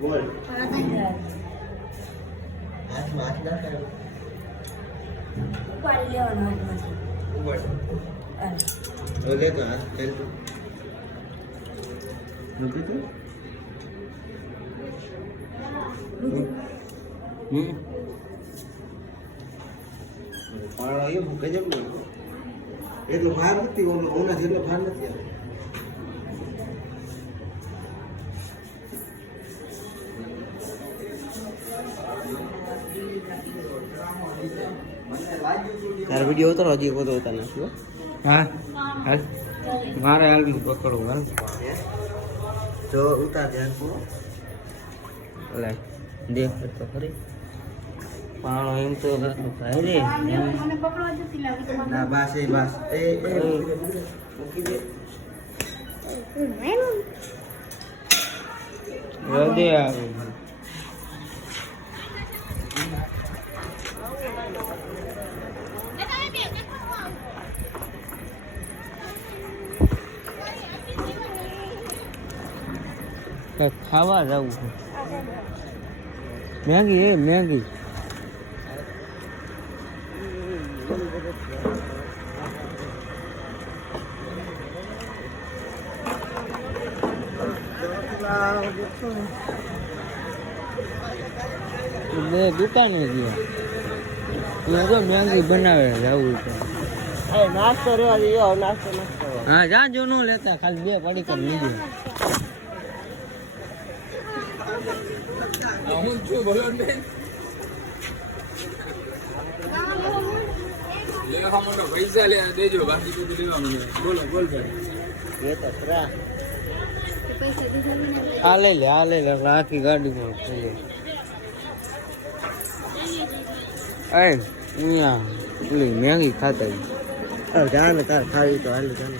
બોલ હાથમાં હાથ ના કર ઉપાડી લેવાનો હાથમાંથી ઉપાડ અરે લે તો હાથ ફેલ તો નથી તો પાળો એ ગજબ નો એટલો ભાર નથી ઓના જેટલો ભાર નથી તાર વિડિયો ઉતારો હજી બધો ઉતાર નાખ્યો હા હાલ મારે હાલ પકડો હાલ જો ઉતાર ધ્યાન પૂરો લે દેખ તો ખરી પાણો એમ તો ભાઈ રે મને પકડવા જતી લાગે તો ના બસ એ મૂકી દે હૃદય આવે ખાવા જવું છે મેગી એ મેગી બે દુકાને ગયા તો મેગી બનાવે જવું છે નાસ્તો રહેવા દે નાસ્તો હા જાજો નો લેતા ખાલી બે પડી કર લીધી હું છું બોલો ને લેવા મોટો પૈસા લે દેજો બાકી બધું લેવાનું બોલો બોલ ભાઈ એ તો ખરા આ લે આખી ગાડીમાં અહીંયા પેલી મેગી ખાતા જાને તાર ખાવી તો હાલ જાને